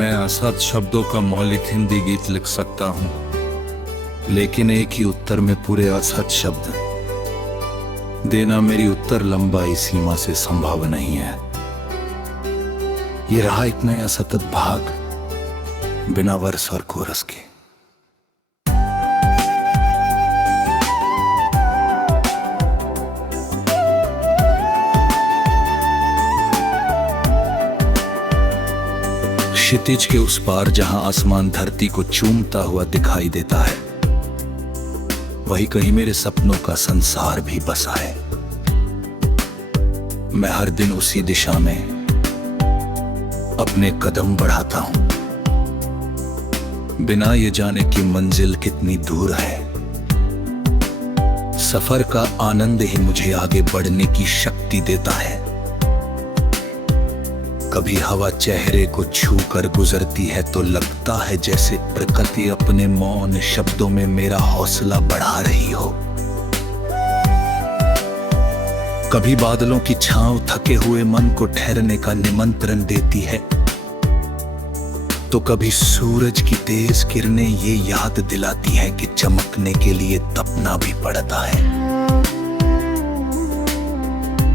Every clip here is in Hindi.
मैं असत शब्दों का मौलिक हिंदी गीत लिख सकता हूँ, लेकिन एक ही उत्तर में पूरे असत शब्द देना मेरी उत्तर लंबाई सीमा से संभव नहीं है। ये रहा एक नया सतत भाग बिना वर्ष और कोरस के। क्षितिज के उस पार जहां आसमान धरती को चूमता हुआ दिखाई देता है, वही कहीं मेरे सपनों का संसार भी बसा है। मैं हर दिन उसी दिशा में अपने कदम बढ़ाता हूं, बिना ये जाने कि मंजिल कितनी दूर है। सफर का आनंद ही मुझे आगे बढ़ने की शक्ति देता है। कभी हवा चेहरे को छू कर गुजरती है तो लगता है जैसे प्रकृति अपने मौन शब्दों में मेरा हौसला बढ़ा रही हो। कभी बादलों की छांव थके हुए मन को ठहरने का निमंत्रण देती है, तो कभी सूरज की तेज किरणें ये याद दिलाती है कि चमकने के लिए तपना भी पड़ता है।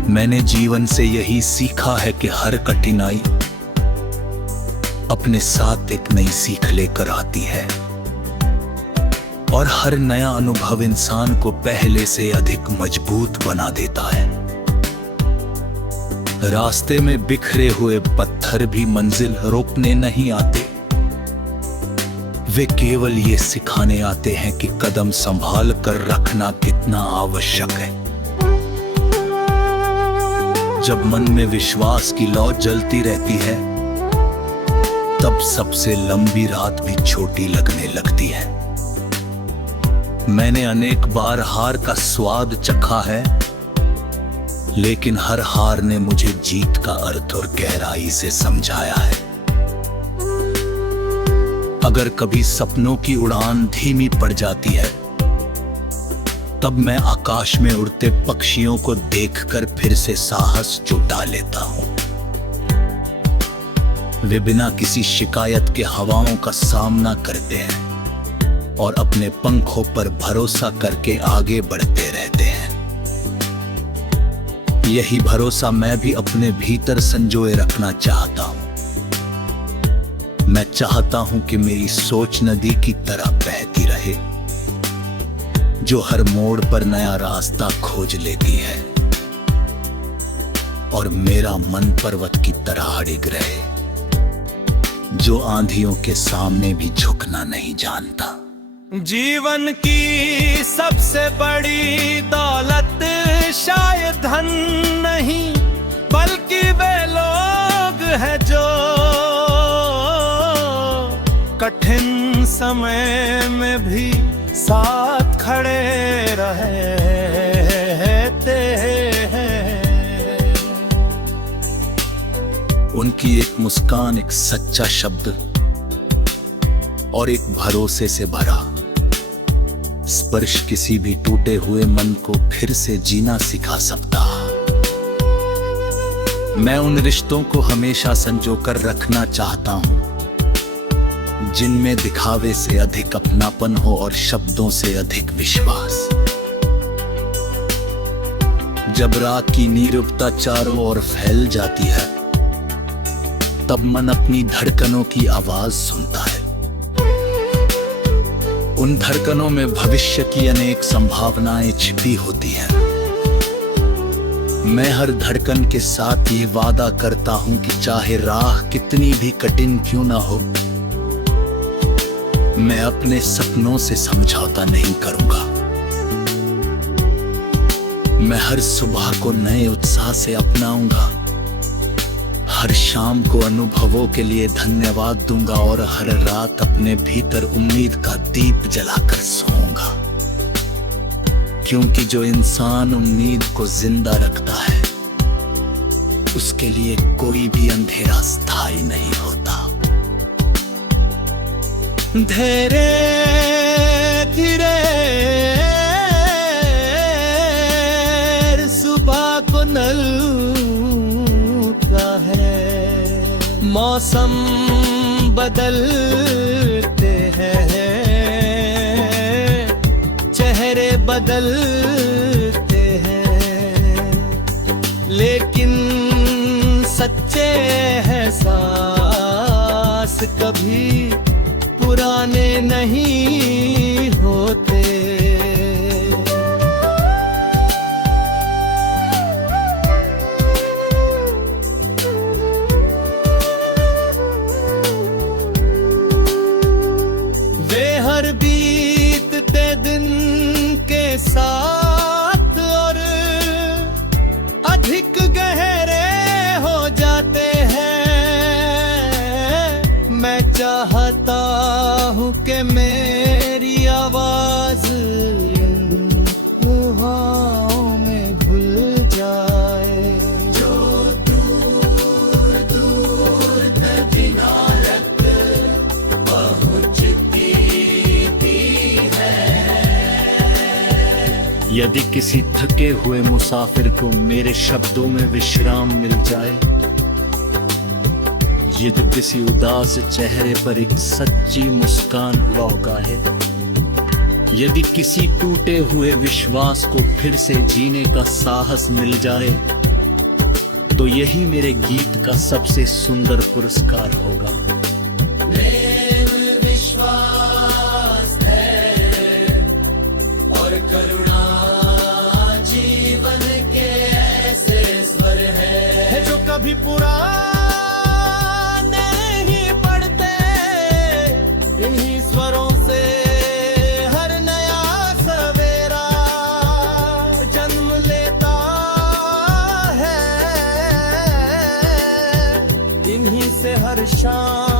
मैंने जीवन से यही सीखा है कि हर कठिनाई अपने साथ एक नई सीख लेकर आती है, और हर नया अनुभव इंसान को पहले से अधिक मजबूत बना देता है। रास्ते में बिखरे हुए पत्थर भी मंजिल रोकने नहीं आते, वे केवल ये सिखाने आते हैं कि कदम संभाल कर रखना कितना आवश्यक है। जब मन में विश्वास की लौ जलती रहती है, तब सबसे लंबी रात भी छोटी लगने लगती है। मैंने अनेक बार हार का स्वाद चखा है, लेकिन हर हार ने मुझे जीत का अर्थ और गहराई से समझाया है। अगर कभी सपनों की उड़ान धीमी पड़ जाती है, तब मैं आकाश में उड़ते पक्षियों को देखकर फिर से साहस जुटा लेता हूं। वे बिना किसी शिकायत के हवाओं का सामना करते हैं और अपने पंखों पर भरोसा करके आगे बढ़ते रहते हैं। यही भरोसा मैं भी अपने भीतर संजोए रखना चाहता हूं। मैं चाहता हूं कि मेरी सोच नदी की तरह बहती रहे, जो हर मोड़ पर नया रास्ता खोज लेती है, और मेरा मन पर्वत की तरह अड़िग रहे, जो आंधियों के सामने भी झुकना नहीं जानता। जीवन की सबसे बड़ी दौलत शायद धन नहीं, बल्कि वे लोग हैं जो कठिन समय में भी साथ खड़े रहते हैं। उनकी एक मुस्कान एक सच्चा शब्द और एक भरोसे से भरा स्पर्श किसी भी टूटे हुए मन को फिर से जीना सिखा सकता। मैं उन रिश्तों को हमेशा संजो कर रखना चाहता हूं, जिनमें दिखावे से अधिक अपनापन हो और शब्दों से अधिक विश्वास। जब रात की नीरवता चारों ओर फैल जाती है, तब मन अपनी धड़कनों की आवाज सुनता है। उन धड़कनों में भविष्य की अनेक संभावनाएं छिपी होती हैं। मैं हर धड़कन के साथ ये वादा करता हूं कि चाहे राह कितनी भी कठिन क्यों ना हो, मैं अपने सपनों से समझौता नहीं करूंगा। मैं हर सुबह को नए उत्साह से अपनाऊंगा, हर शाम को अनुभवों के लिए धन्यवाद दूंगा, और हर रात अपने भीतर उम्मीद का दीप जलाकर सोऊंगा। क्योंकि जो इंसान उम्मीद को जिंदा रखता है, उसके लिए कोई भी अंधेरा स्थायी नहीं होता। धीरे धीरे सुबह को नलता है, मौसम बदलते हैं, चेहरे बदलते हैं, लेकिन सच्चे एहसास कभी पुराने नहीं होते। वे हर बीतते दिन के साथ और अधिक गहरे हो जाते हैं। मैं चाहता हूँ कि मेरी आवाज इन लुहाओं में घुल जाए। जो दूर दूर तक इनायत पहुँचती भी है। यदि किसी थके हुए मुसाफिर को मेरे शब्दों में विश्राम मिल जाए, यदि किसी उदास चेहरे पर एक सच्ची मुस्कान लौक आए, यदि किसी टूटे हुए विश्वास को फिर से जीने का साहस मिल जाए, तो यही मेरे गीत का सबसे सुंदर पुरस्कार होगा। प्रेम, विश्वास, धैर्य और करुणा जीवन के ऐसे स्वर है जो कभी पुराने नहीं पड़ते। इन्हीं स्वरों से हर नया सवेरा जन्म लेता है, इन्हीं से हर शाम